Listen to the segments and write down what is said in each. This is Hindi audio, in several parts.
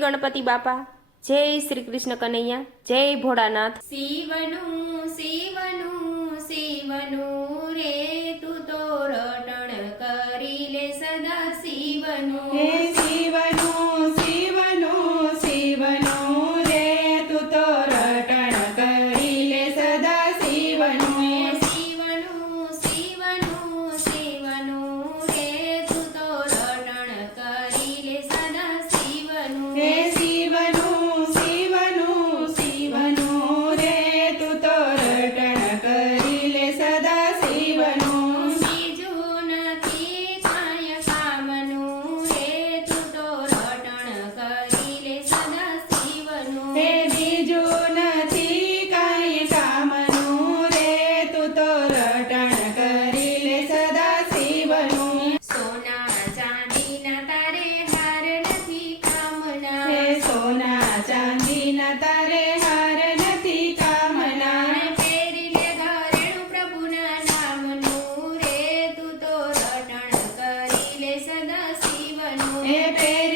गणपति बापा। जय श्री कृष्ण कन्हैया जय भोड़ानाथ। शिवनु शिवनु शिवनु ಬೇಡ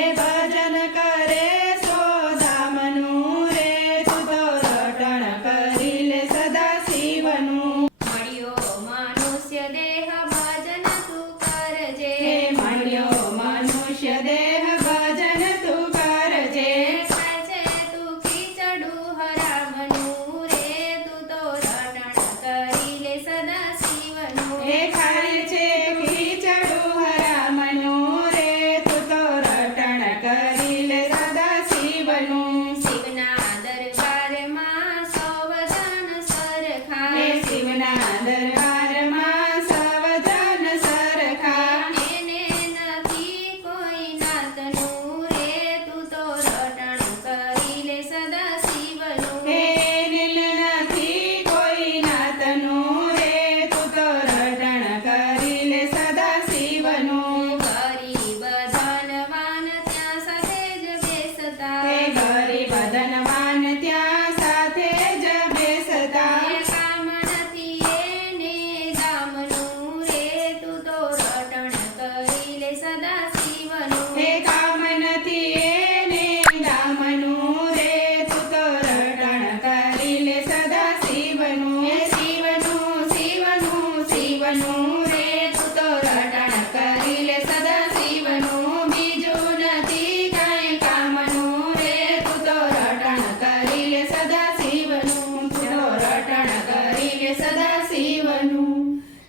never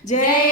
Jay.